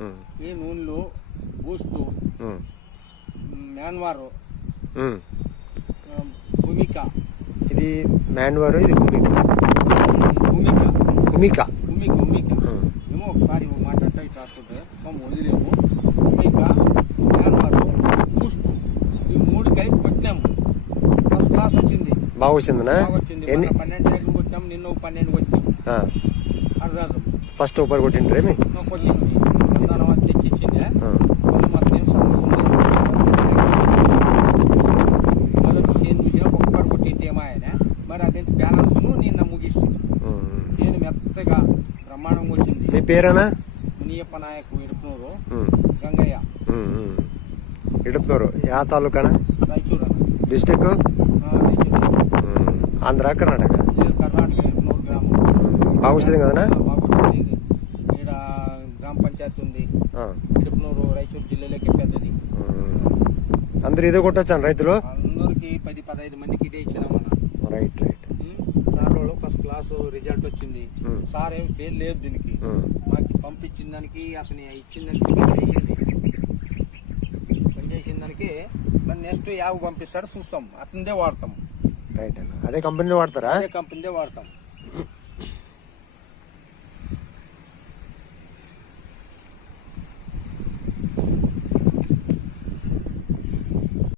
ఈ నూనెలు బూస్ట్, మ్యాన్వారు, భూమిక. ఇది మ్యాన్వారు, ఇది భూమిక. ఏమో ఒకసారి ఒక మాట అంటే ఇట్లా వదిలేము. భూమిక, మ్యాన్వారు, బూస్ట్ ఈ 3 కలిపి కొట్టినాము. ఫస్ట్ క్లాస్ వచ్చింది. బాగా వచ్చింది. 12 ట్యాగులు కొట్టినాము. నిన్న 12 కొట్టినాం. అర్థాలు ఫస్ట్ ఒకటి కొట్టిండ్రేమి తెచ్చిచ్చిందే. ఒక్కరు కొట్టింటేమో ఆయన మరి అదే బ్యాలెన్స్ నిన్న ముగిస్తుంది. చేను మెత్తగా బ్రహ్మాండంగా వచ్చింది. మీ పేరేనా? మునియప్ప నాయకు, ఇడుపునూరు గంగయ్య. ఇడుపునూరు యా తాలూకానా? రాయచూరు డిస్టిక్. రాయచూరు, ఆంధ్ర, కర్ణాటక. కర్ణాటక, ఇడుపునూరు గ్రామం. బాగా వచ్చింది కదనా? ఈడ గ్రామ పంచాయతీ ఉంది. ఇడుపునూరు రాయచూరు జిల్లాలోకి పెద్దది. అందరు ఇదే కొట్టొచ్చాను రైతులు. అందరికి 10-15 మందికి ఇదే ఇచ్చినామన్న. రైట్. సార్ వాళ్ళు ఫస్ట్ క్లాస్ రిజల్ట్ వచ్చింది. సార్ ఏం ఫెయిల్ లేదు దీనికి. మాకు పంపించిన దానికి అతని ఇచ్చిన దానికి పనిచేసిన దానికి నెక్స్ట్ యావ పంపిస్తాడు చూస్తాం. అతనిదే వాడతాం. రైట్ అన్న. అదే కంపెనీలో వాడతారా? అదే కంపెనీదే వాడతాం.